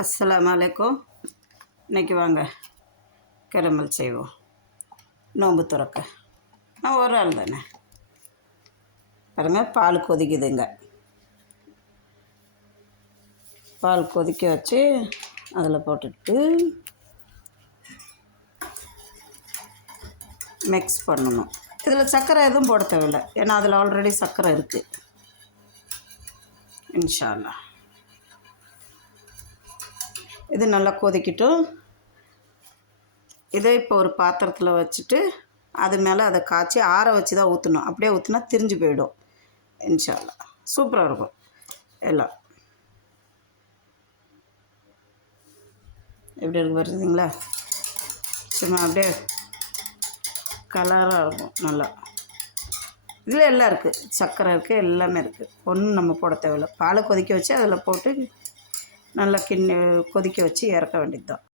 அஸ்ஸலாமு அலைக்கும். இன்றைக்கி வாங்க கேரமல் செய்வோம். நோன்பு துறக்க நான் ஒரு ஆள் தானே. பாருங்கள், பால் கொதிக்குதுங்க. பால் கொதிக்க வச்சு அதில் போட்டுட்டு மிக்ஸ் பண்ணணும். இதில் சர்க்கரை எதுவும் போட தேவையில்லை, ஏன்னா அதில் ஆல்ரெடி சர்க்கரை இருக்குது. இன்ஷா அல்லாஹ் இது நல்லா கொதிக்கட்டும். இதை இப்போ ஒரு பாத்திரத்தில் வச்சுட்டு அது மேலே அதை காய்ச்சி ஆற வச்சு தான் ஊற்றணும். அப்படியே ஊற்றினா திரிஞ்சு போயிடும். இன்ஷா அல்லாஹ் சூப்பராக இருக்கும். எல்லாம் எப்படி இருக்கு பார்த்தீங்களா? சும்மா அப்படியே கலராக இருக்கும் நல்லா. இதில் எல்லாம் இருக்குது, சர்க்கரை இருக்குது, எல்லாமே இருக்குது. ஒன்றும் நம்ம போட தேவையில்லை. பாலை கொதிக்க வச்சு அதில் போட்டு நல்லா கொதிக்க வச்சு இறக்க வேண்டியது தான்.